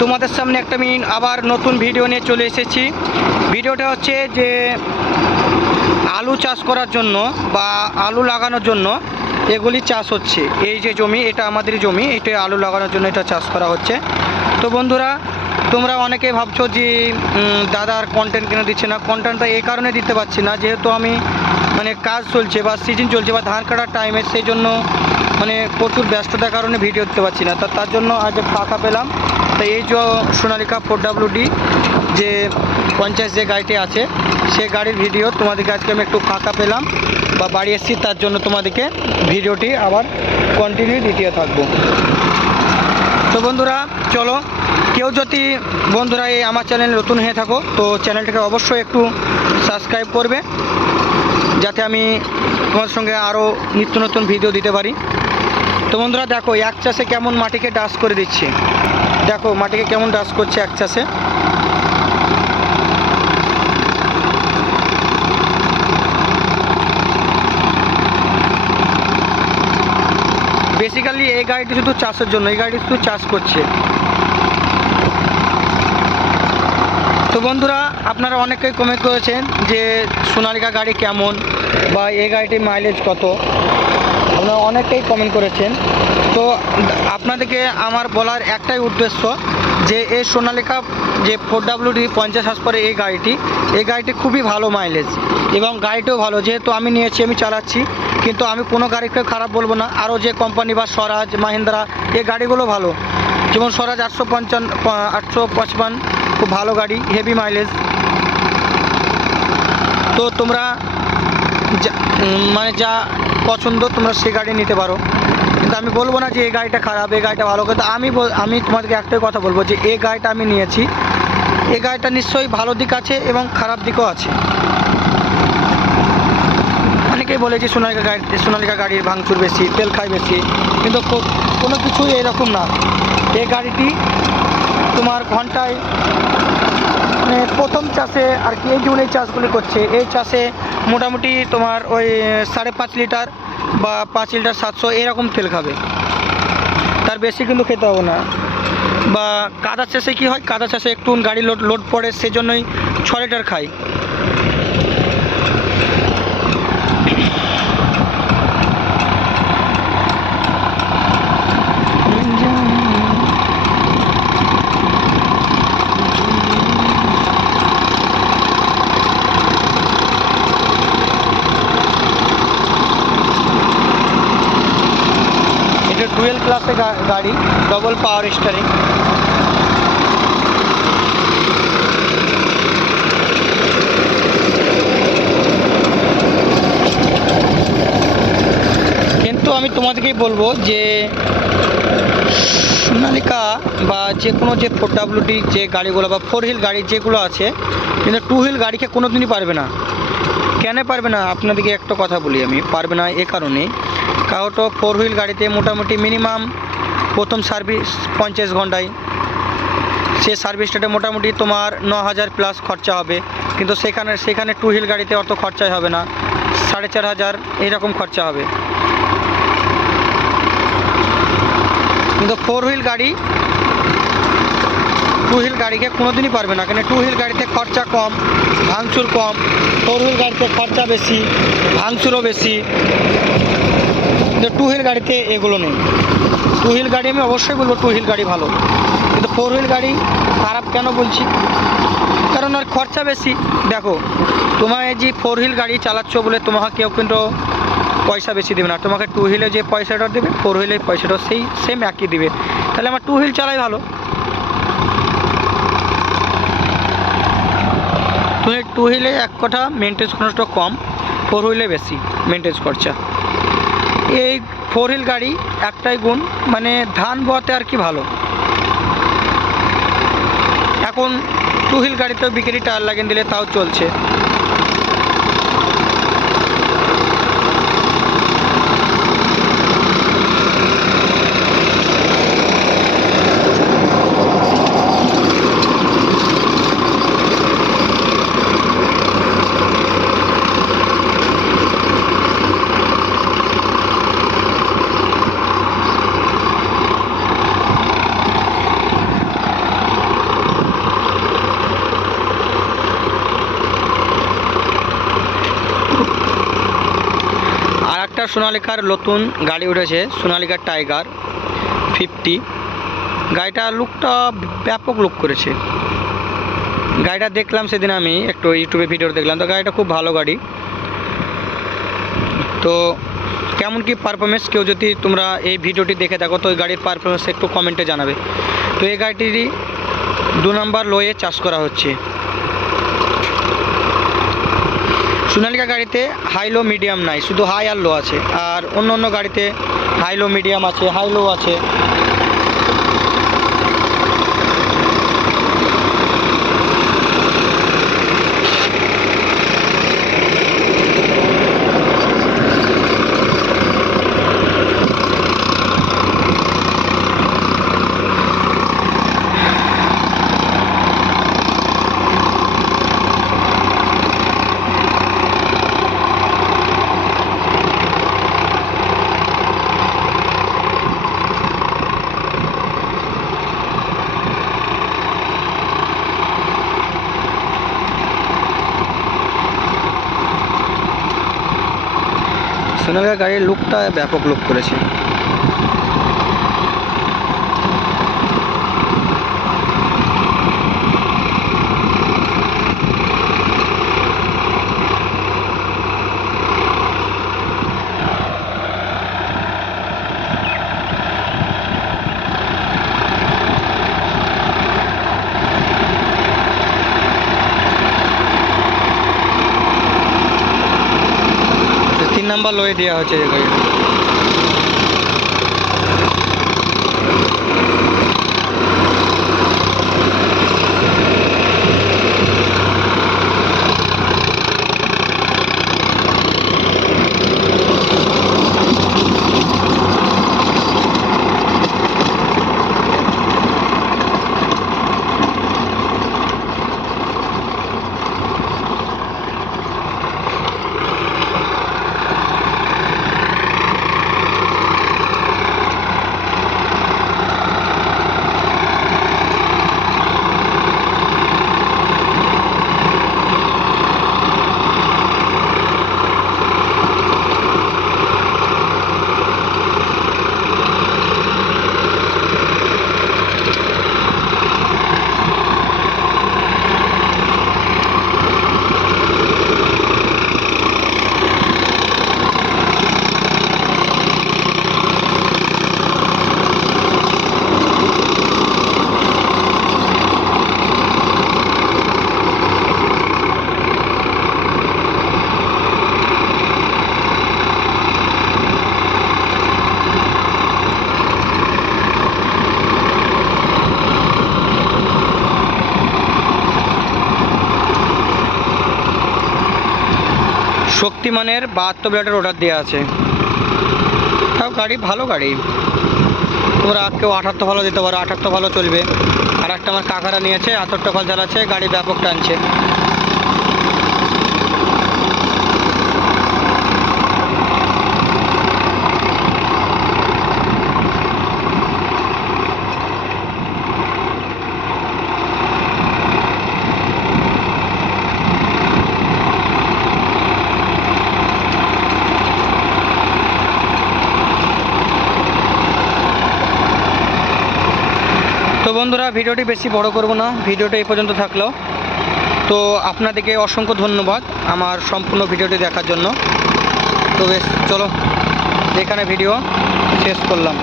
তোমাদের সামনে একটা আমি আবার নতুন ভিডিও নিয়ে চলে এসেছি। ভিডিওটা হচ্ছে যে আলু চাষ করার জন্য বা আলু লাগানোর জন্য এগুলি চাষ হচ্ছে। এই যে জমি, এটা আমাদের জমি এটা আলু লাগানোর জন্য এটা চাষ করা হচ্ছে। তো বন্ধুরা, তোমরা অনেকে ভাবছ যে দাদার কন্টেন্ট কেন দিচ্ছে না? কন্টেন্টটা এই কারণে দিতে পারছি না, যেহেতু আমি মানে কাজ চলছে বা সিজন চলছে বা ধান কাটার টাইমে সেই জন্য মানে প্রচুর ব্যস্ততার কারণে ভিডিও দিতে পারছি না। তা তার জন্য আজ ফাঁকা পেলাম। তো এই যে সোনালিকা ফোর ডাব্লিউডি যে পঞ্চাশ যে গাড়িটি আছে সেই গাড়ির ভিডিও তোমাদেরকে আজকে আমি একটু ফাঁকা পেলাম বা বাড়ি এসেছি, তার জন্য তোমাদেরকে ভিডিওটি আবার কন্টিনিউ দিতে থাকব। তো বন্ধুরা, চলো, কেউ যদি বন্ধুরা এই আমার চ্যানেলে নতুন হয়ে থাকো, তো চ্যানেলটাকে অবশ্যই একটু সাবস্ক্রাইব করবে, যাতে আমি তোমার সঙ্গে আরও নিত্য নতুন ভিডিও দিতে পারি। তো বন্ধুরা দেখো এক চাষে কেমন মাটিকে ডাস করে দিচ্ছে? দেখো, মাটিকে কেমন ডাস করছে এক চাষে? বেসিক্যালি এই গাড়িটি শুধু চাষের জন্য, এই গাড়িটি শুধু চাষ করছে। তো বন্ধুরা, আপনারা অনেকেই কমেন্ট করেছেন যে সোনালিকা গাড়ি কেমন বা এই গাড়িটির মাইলেজ কত? আপনারা অনেকেই কমেন্ট করেছেন। তো আপনাদেরকে আমার বলার একটাই উদ্দেশ্য যে এই সোনালিকা যে ফোর ডাব্লিউডি পঞ্চাশ হাসপারে এই গাড়িটি এই গাড়িটি খুবই ভালো মাইলেজ এবং গাড়িটিও ভালো। যেহেতু আমি নিয়েছি, আমি চালাচ্ছি, কিন্তু আমি কোনো গাড়িকে খারাপ বলব না। আরও যে কোম্পানি বা স্বরাজ, মাহিন্দ্রা, এই গাড়িগুলো ভালো। যেমন স্বরাজ আটশো পঞ্চান্ন আটশো পঁচপান্ন খুব ভালো গাড়ি হেভি মাইলেজ তো তোমরা মানে যা পছন্দ, তোমরা সে গাড়ি নিতে পারো। কিন্তু আমি বলব না যে এই গাড়িটা খারাপ, এই গাড়িটা ভালো। কিন্তু আমি আমি তোমাদেরকে একটাই কথা বলব যে এই গাড়িটা আমি নিয়েছি। এই গাড়িটা নিশ্চয়ই ভালো দিক আছে এবং খারাপ দিকও আছে। অনেকেই বলে যে সোনালিকা গাড়ি সোনালিকা গাড়ির ভাঙচুর বেশি, তেল খায় বেশি। কিন্তু কোনো কিছুই এরকম না। এই গাড়িটি তোমার ঘন্টায় মানে প্রথম চাষে আর কি এই যেমন এই চাষগুলি করছে, এই চাষে মোটামুটি তোমার ওই সাড়ে পাঁচ লিটার বা পাঁচ লিটার সাতশো এরকম তেল খাবে। তার বেশি কিন্তু খেতে হবে না। বা কাদা শেষে কি হয়? কাদা শেষে একটু গাড়ি লোড লোড পড়ে, সেজন্যই ছ লিটার খায় এটা ডুয়েল ক্লাসে গাড়ি ডবল পাওয়ার স্টারিং কিন্তু আমি তোমাদেরকেই বলব যে, সোনালিকা বা যে কোনো যে ফোর ডাব্লিউডি যে গাড়িগুলো বা ফোর হুইল গাড়ি যেগুলো আছে, কিন্তু টু হুইল গাড়িকে কোনো দিনই পারবে না। কেন পারবে না? আপনাদেরকে একটা কথা বলি আমি, পারবে না এ কারণে তো ফোর হুইল গাড়িতে মোটামুটি মিনিমাম প্রথম সার্ভিস পঞ্চাশ ঘন্টায়। সে সার্ভিসটাতে মোটামুটি তোমার ন হাজার প্লাস খরচা হবে। কিন্তু সেখানে সেখানে টু হুইল গাড়িতে অত খরচাই হবে না। সাড়ে চার হাজার এইরকম খরচা হবে। কিন্তু ফোর হুইল গাড়ি, টু হুইল গাড়িকে কোনোদিনই পারবে না। কেন, টু হুইল গাড়িতে খরচা কম, ভাঙচুর কম। ফোর হুইল গাড়িতে খরচা বেশি, ভাঙচুরও বেশি। কিন্তু টু হুইল গাড়িতে এগুলো নেই। টু হুইল গাড়ি আমি অবশ্যই বলব টু হুইল গাড়ি ভালো। কিন্তু ফোর হুইল গাড়ি খারাপ কেন বলছি? কারণ আর খরচা বেশি। দেখো এই যে ফোর হুইল গাড়ি চালাচ্ছ বলে তোমাকে কেউ কিন্তু পয়সা বেশি দেবে না। তোমাকে টু হুইলে যে পয়সাটা দেবে ফোর হুইলের পয়সাটা সেই সেম একই দেবে। তাহলে আমার টু হুইল চালাই ভালো। তুমি টু হুইলে এক কথা মেনটেন্স খরচটা কম ফোর হুইলে বেশি মেনটেন্স খরচা। এই ফোর হুইল গাড়ি একটাই গুণ মানে ধান বোয়াতে আর কি ভালো। এখন টু হুইল গাড়িতেও বিক্রি টায়ার লাগিয়ে দিলে তাও চলছে। সোনালিকার নতুন গাড়ি উঠেছে সোনালিকার টাইগার ফিফটি। গাড়িটা লুকটা ব্যাপক লুক করেছে। গাড়িটা দেখলাম সেদিন আমি, একটু ইউটিউবে ভিডিও দেখলাম। তো গাড়িটা খুব ভালো গাড়ি। তো কেমন কি পারফরমেন্স কেউ যদি তোমরা এই ভিডিওটি দেখে থাকো, তো ওই গাড়ির পারফরমেন্স একটু কমেন্টে জানাবে। তো এই গাড়িটিরই দু নম্বর লোয়ে চাষ করা হচ্ছে। সোনালিকা গাড়িতে হাই লো মিডিয়াম নাই, শুধু হাই আর লো আছে। আর অন্য অন্য গাড়িতে হাই লো মিডিয়াম আছে হাই লো আছে। সোনালিকা গাড়ির লুকটা ব্যাপক লুক করেছে। তিন নাম্বার লোয়ে দেওয়া হচ্ছে এই মানের বাহাত্তর ব্লেডের অর্ডার দেওয়া আছে। তাও গাড়ি, ভালো গাড়ি। তোমরা কেউ আঠাত্তর ভালো দিতে পারো আঠাত্তর ভালো চলবে। আর একটা আমার কাকারা নিয়েছে আঠাত্তর ভালো চালাচ্ছে গাড়ি ব্যাপক টানছে তো বন্ধুরা, ভিডিওটি বেশি বড় করব না, ভিডিওটা এই পর্যন্ত থাকল। তো আপনাদেরকে অসংখ্য ধন্যবাদ আমার সম্পূর্ণ ভিডিওটি দেখার জন্য। তো বেশ, চলো এখানে ভিডিও শেষ করলাম।